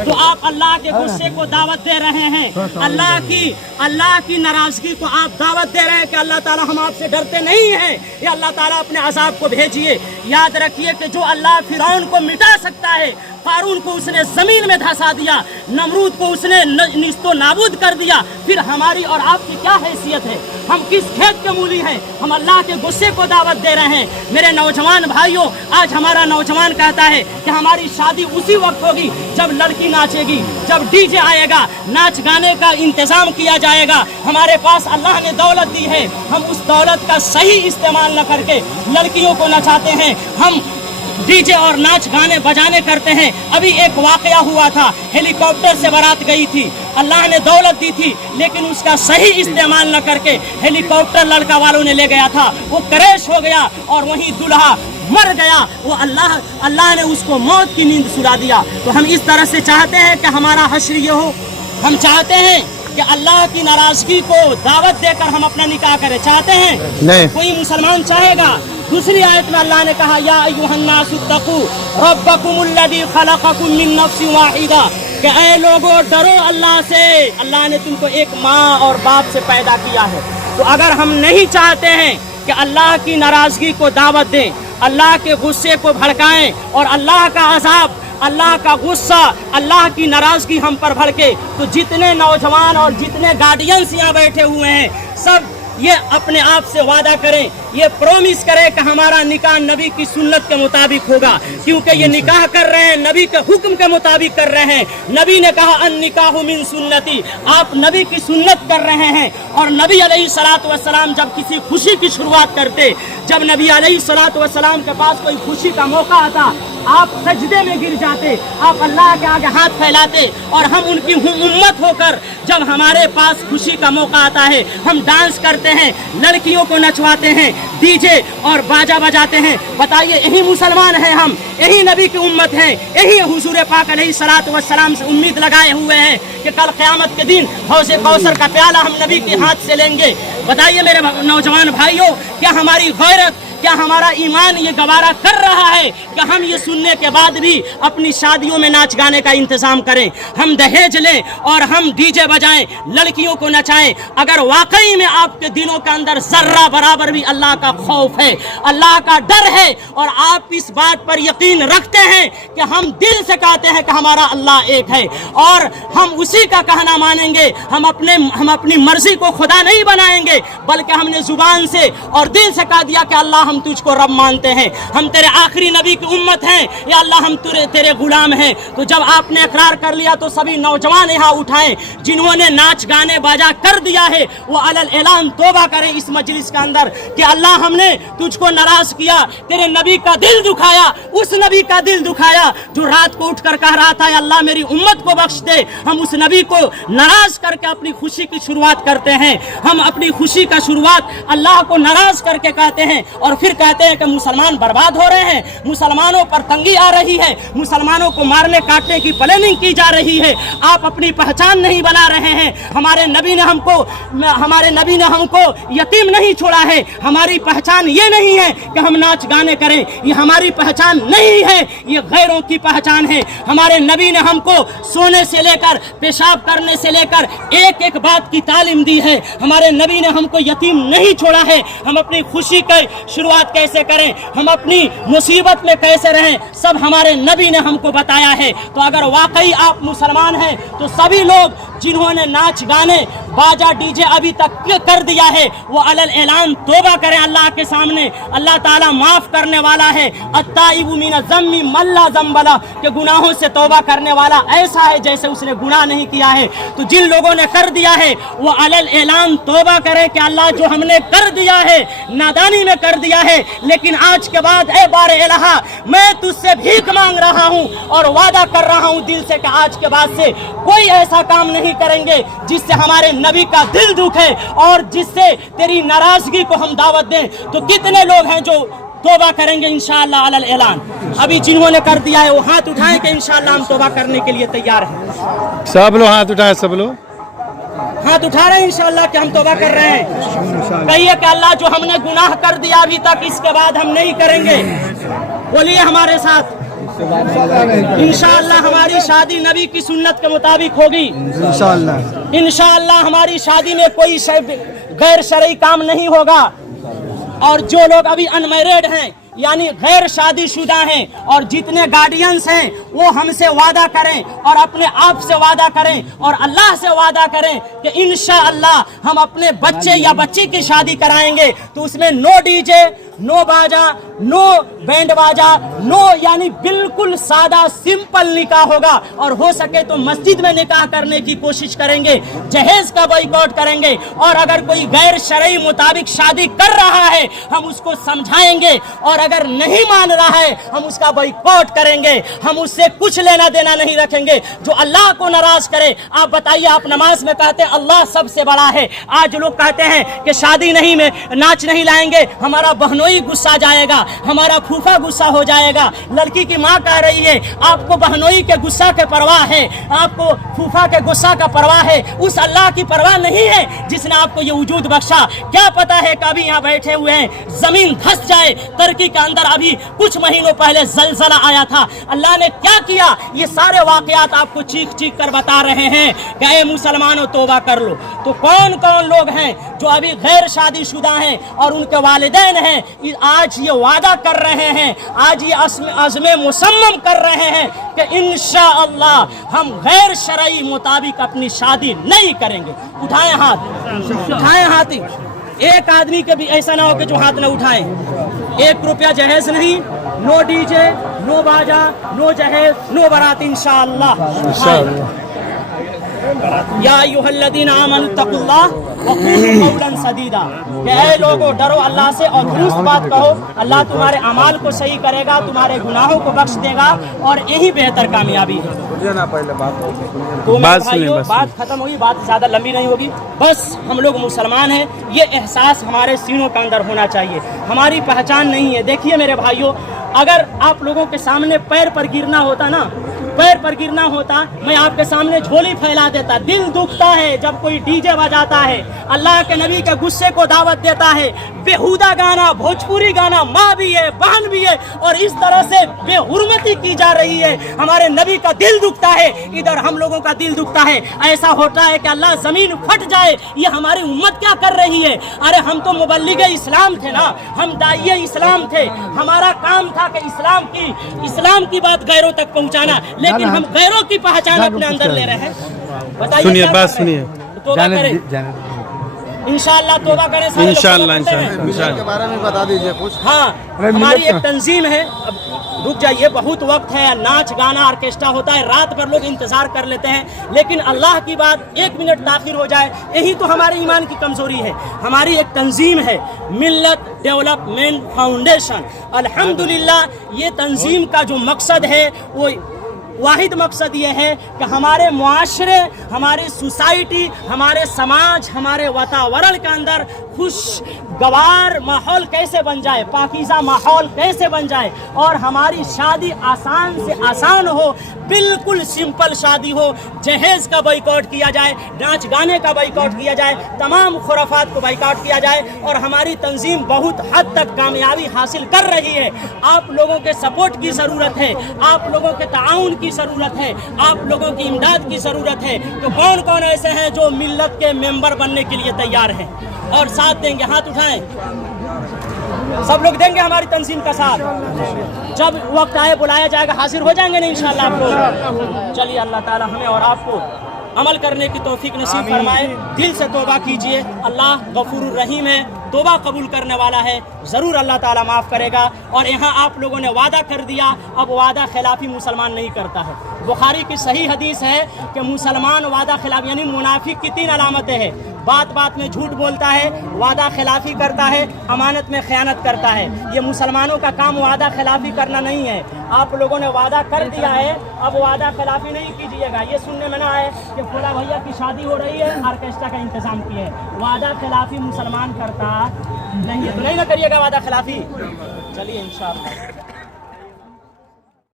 तो आप अल्लाह के गुस्से को दावत दे रहे हैं, अल्लाह की नाराजगी को आप दावत दे रहे हैं कि अल्लाह ताला हम आपसे डरते नहीं हैं, ये अल्लाह ताला अपने अजाब को भेजिए। याद रखिए कि जो अल्लाह फिरौन को मिटा सकता है, कारून को उसने जमीन में धंसा दिया, नमरूद को उसने निस्तो नाबूद कर दिया, फिर हमारी और आपकी क्या हैसियत है? हम किस खेत के मूली हैं? हम अल्लाह के गुस्से को दावत दे रहे हैं। मेरे नौजवान भाइयों, आज हमारा नौजवान कहता है कि हमारी शादी उसी वक्त होगी जब लड़की नाचेगी, जब डीजे आएगा, नाच गाने का इंतजाम किया जाएगा। हमारे पास अल्लाह ने दौलत दी है, हम उस दौलत का सही इस्तेमाल न करके लड़कियों को नचाते हैं, हम डीजे और नाच गाने बजाने करते हैं। अभी एक वाकया हुआ था, हेलीकॉप्टर से बारात गई थी, अल्लाह ने दौलत दी थी लेकिन उसका सही इस्तेमाल न करके हेलीकॉप्टर लड़का वालों ने ले गया था, वो क्रैश हो गया और वहीं दुल्हा मर गया। वो अल्लाह ने उसको मौत की नींद सुला दिया। तो हम इस तरह से चाहते हैं कि हमारा हश्र ये हो, हम चाहते हैं कि अल्लाह की नाराजगी को दावत देकर हम अपना निकाह करें, चाहते हैं? नहीं। कोई मुसलमान चाहेगा? दूसरी आयत में अल्लाह ने कहा या अय्युहन्नासुत्तकू रब्बकुमुल्लज़ी खलक़कुम मिन नफ्सिन वाहिदा, कि ऐ लोगों डरो अल्लाह से, अल्लाह ने तुमको एक माँ और बाप से पैदा किया है। तो अगर हम नहीं चाहते हैं कि अल्लाह की नाराजगी को दावत दें, अल्लाह के गुस्से को भड़काएं और अल्लाह का अजाब, अल्लाह का गुस्सा, अल्लाह की नाराजगी हम पर भड़के, तो जितने नौजवान और जितने गार्डियंस यहाँ बैठे हुए हैं सब ये अपने आप से वादा करें, ये प्रॉमिस करें कि हमारा निकाह नबी की सुन्नत के मुताबिक होगा, क्योंकि ये निकाह कर रहे हैं नबी के हुक्म के मुताबिक कर रहे हैं। नबी ने कहा अन निकाहु मिन सुन्नती, आप नबी की सुन्नत कर रहे हैं। और नबी अलैहिस्सलातु वस्सलाम जब किसी खुशी की शुरुआत करते, जब नबी अलैहिस्सलातु वस्सलाम के पास कोई खुशी का मौका आता, आप सजदे में गिर जाते, आप अल्लाह के आगे हाथ फैलाते, और हम उनकी उम्मत होकर जब हमारे पास खुशी का मौका आता है हम डांस करते हैं, लड़कियों को नचवाते हैं, डीजे और बाजा बजाते हैं। बताइए, यही मुसलमान हैं हम, यही नबी की उम्मत हैं, यही हुजूर पाक अलैहिस्सलातु वस्सलाम से उम्मीद लगाए हुए हैं कि कल क़यामत के दिन हौज़े कौसर का प्याला हम नबी के हाथ से लेंगे। बताइए मेरे नौजवान भाइयों, क्या हमारी गैरत, क्या हमारा ईमान ये गवारा कर रहा है कि हम ये सुनने के बाद भी अपनी शादियों में नाच गाने का इंतजाम करें, हम दहेज लें और हम डीजे बजाएं, लड़कियों को नचाएं? अगर वाकई में आपके दिलों के अंदर जर्रा बराबर भी अल्लाह का खौफ है, अल्लाह का डर है, और आप इस बात पर यकीन रखते हैं कि हम दिल से कहते हैं कि हमारा अल्लाह एक है और हम उसी का कहना मानेंगे, हम अपनी मर्जी को खुदा नहीं बनाएंगे, बल्कि हमने जुबान से और दिल से कह दिया कि अल्लाह हम तुझको रब मानते हैं, हम तेरे आखिरी नबी की उम्मत हैं, या अल्लाह हम तेरे गुलाम हैं। तो जब आपने इकरार कर लिया तो सभी नौजवान यहाँ उठाएं, जिन्होंने नाच गाने बाजा कर दिया है वो अलल ऐलान तौबा करें इस मजलिस के अंदर कि अल्लाह हमने तुझको नाराज किया, तेरे नबी का दिल दुखाया, उस नबी का दिल दुखाया जो रात को उठकर कह रहा था अल्लाह मेरी उम्मत को बख्श दे। हम उस नबी को नाराज करके अपनी खुशी की शुरुआत करते हैं, हम अपनी खुशी का शुरुआत अल्लाह को नाराज करके कहते हैं और फिर कहते हैं कि मुसलमान बर्बाद हो रहे हैं, मुसलमानों पर तंगी आ रही है, मुसलमानों को मारने काटने की प्लानिंग की जा रही है, आप अपनी पहचान नहीं बना रहे हैं। हमारे नबी ने हमको यतीम नहीं छोड़ा है, हमारी पहचान ये नहीं है कि हम नाच गाने करें, ये हमारी पहचान नहीं है, ये गैरों की पहचान है। हमारे नबी ने हमको सोने से लेकर पेशाब करने से लेकर एक एक बात की तालीम दी है। हमारे नबी ने हमको यतीम नहीं छोड़ा है। हम अपनी खुशी की शुरुआत कैसे करें, हम अपनी मुसीबत में कैसे रहें, सब हमारे नबी ने हमको बताया है। तो अगर वाकई आप मुसलमान हैं तो सभी लोग जिन्होंने नाच गाने बाजा डीजे अभी तक कर दिया है वो अलल ऐलान तौबा करें अल्लाह के सामने। अल्लाह ताला माफ करने वाला है। अत्ताइबु मिन ज़म्मि मल्ला ज़म्बला, के गुनाहों से तौबा करने वाला ऐसा है जैसे उसने गुनाह नहीं किया है। तो जिन लोगों ने कर दिया है वो अलल ऐलान तौबा करें कि अल्लाह जो हमने कर दिया है नादानी में कर दिया है, लेकिन आज के बाद ए बार इलाहा मैं तुझसे भीख मांग रहा हूँ और वादा कर रहा हूँ दिल से कि आज के बाद से कोई ऐसा काम नहीं करेंगे जिससे हमारे नबी का दिल दुखे और जिससे तेरी नाराजगी को हम दावत दें। तो कितने लोग हैं जो तौबा करेंगे इंशाअल्लाह अलल ऐलान? अभी जिन्होंने कर दिया है वो हाथ उठाएं कि इंशाअल्लाह हम तौबा करने के लिए तैयार हैं। सब लोग हाथ उठाएं, सब लोग हाथ उठा रहे हैं इंशाअल्लाह कि हम तौबा कर रहे हैं। कहिए कि अल्लाह जो हमने गुनाह कर दिया अभी तक इसके बाद हम नहीं करेंगे। बोलिए हमारे साथ, इंशाअल्लाह हमारी शादी नबी की सुन्नत के मुताबिक होगी। इंशाअल्लाह हमारी शादी में कोई गैर शरई काम नहीं होगा। और जो लोग अभी अनमैरिड हैं यानी गैर शादीशुदा हैं और जितने गार्डियंस हैं वो हमसे वादा करें और अपने आप से वादा करें और अल्लाह से वादा करें कि इंशाअल्लाह हम अपने बच्चे या बच्ची की शादी कराएंगे तो उसमें नो डीजे, नो बाजा, नो बैंड बाजा, नो यानी बिल्कुल सादा सिंपल निकाह होगा। और हो सके तो मस्जिद में निकाह करने की कोशिश करेंगे, जहेज का बॉयकॉट करेंगे। और अगर कोई गैर शरई मुताबिक शादी कर रहा है हम उसको समझाएंगे और अगर नहीं मान रहा है हम उसका बॉयकॉट करेंगे। हम उससे कुछ लेना देना नहीं रखेंगे जो अल्लाह को नाराज करे। आप बताइए, आप नमाज में कहते हैं अल्लाह सबसे बड़ा है, आज लोग कहते हैं कि शादी नहीं में नाच नहीं लाएंगे, हमारा बहनोई गुस्सा जाएगा, हमारा फूफा गुस्सा हो जाएगा। लड़की की माँ कह रही है आपको बहनोई के गुस्सा के परवाह है, आपको फूफा के गुस्सा का परवाह है, उस अल्लाह की परवाह नहीं है जिसने आपको ये वजूद बख्शा। क्या पता है कभी यहाँ बैठे हुए हैं जमीन धंस जाए। टर्की के अंदर अभी कुछ महीनों पहले जलजला आया था, अल्लाह ने क्या किया ये सारे वाकयात आपको चीख चीख कर बता रहे हैं कि ऐ मुसलमानों तौबा कर लो। तो कौन कौन लोग हैं जो अभी गैर शादीशुदा हैं और उनके वालिदैन हैं, आज ये वादा कर रहे हैं, आज ये अज़्म मुसम्मम कर रहे हैं कि इंशाअल्लाह हम गैर शरई मुताबिक अपनी शादी नहीं करेंगे। उठाएं हाथ, उठाएं हाथ। एक आदमी के भी ऐसा ना हो कि जो हाथ न उठाएं। 1 रुपया जहेज नहीं, नो डीजे, नो बाजा, नो जहेज, नो बारात इंशाअल्लाह। या अय्युहल्लज़ीना आमनु तक़ुल्लाह व क़ूलू क़ौलन सदीदा, कि ऐ लोगों डरो अल्लाह से और दुरुस्त बात कहो, अल्लाह तुम्हारे अमाल को सही करेगा, तुम्हारे गुनाहों को बख्श देगा और यही बेहतर कामयाबी है। बात खत्म होगी, बात ज्यादा लंबी नहीं होगी। बस हम लोग मुसलमान हैं, ये एहसास हमारे सीनों के अंदर होना चाहिए। हमारी पहचान नहीं है। देखिए मेरे भाइयों, अगर आप लोगों के सामने पैर पर गिरना होता ना, पैर पर गिरना होता, मैं आपके सामने झोली फैला देता। दिल दुखता है जब कोई डीजे बजाता है, अल्लाह के नबी के गुस्से को दावत देता है, बेहुदा गाना, भोजपुरी गाना, माँ भी है, बहन भी है, और इस तरह से बेहुरमती की जा रही है। हमारे नबी का दिल दुखता है, इधर हम लोगों का दिल दुखता है। ऐसा होता है कि अल्लाह जमीन फट जाए, ये हमारी उम्मत क्या कर रही है। अरे हम तो मुबल्लिग इस्लाम थे ना, हम दाइये इस्लाम थे, हमारा काम था कि इस्लाम की बात गैरों तक पहुंचाना, लेकिन हम गैरों की पहचान अपने अंदर ले रहे हैं। बताइए, सुनिए बात, सुनिए, तौबा करें इंशाअल्लाह, तौबा करें इंशाअल्लाह। के बारे में बता दीजिए कुछ। हाँ, हमारी एक तंजीम है, अब रुक जाइए, बहुत वक्त है, नाच गाना ऑर्केस्ट्रा होता है, रात भर लोग इंतजार कर लेते हैं, लेकिन अल्लाह की बात 1 मिनट ताखिर हो जाए, यही तो हमारे ईमान की कमजोरी है। हमारी एक तंजीम है मिल्लत डेवलपमेंट फाउंडेशन। अल्हम्दुलिल्लाह, ये तंजीम का जो मकसद है वो वाहिद मकसद ये है कि हमारे मुआशरे, हमारी सोसाइटी, हमारे समाज, हमारे वातावरण के अंदर खुशगवार माहौल कैसे बन जाए, पाकीज़ा माहौल कैसे बन जाए और हमारी शादी आसान से आसान हो, बिल्कुल सिंपल शादी हो। जहेज का बॉयकॉट किया जाए, नाच गाने का बॉयकॉट किया जाए, तमाम खुराफात को बॉयकॉट किया जाए और हमारी तंजीम बहुत हद तक कामयाबी हासिल कर रही है। आप लोगों के सपोर्ट की ज़रूरत है, आप लोगों के ताउन की ज़रूरत है, आप लोगों की इमदाद की ज़रूरत है। तो कौन कौन ऐसे हैं जो मिल्लत के मेंबर बनने के लिए तैयार हैं और साथ देंगे? हाथ उठाएं, सब लोग देंगे हमारी तंजीम का साथ। जब वक्त आए बुलाया जाएगा, हाजिर हो जाएंगे ना इंशाअल्लाह आप लोग। चलिए, अल्लाह ताला हमें और आपको अमल करने की तौफीक नसीब फरमाए। दिल से तौबा कीजिए, अल्लाह गफूरुर रहीम है, तौबा कबूल करने वाला है, ज़रूर अल्लाह ताला माफ़ करेगा। और यहाँ आप लोगों ने वादा कर दिया, अब वादा खिलाफी मुसलमान नहीं करता है। बुखारी की सही हदीस है कि मुसलमान वादा खिलाफ यानी मुनाफिक की 3 अलामतें हैं। बात बात में झूठ बोलता है, वादा खिलाफी करता है, अमानत में खयानत करता है। ये मुसलमानों का काम वादा खिलाफी करना नहीं है। आप लोगों ने वादा कर दिया है, अब वादा खिलाफी नहीं कीजिएगा। ये सुनने में ना आए कि फुला भैया की शादी हो रही है, ऑर्केस्ट्रा का इंतजाम किए, वादा खिलाफी मुसलमान करता नहीं है, तो नहीं ना करिएगा वादा खिलाफी। चलिए इंशाअल्लाह।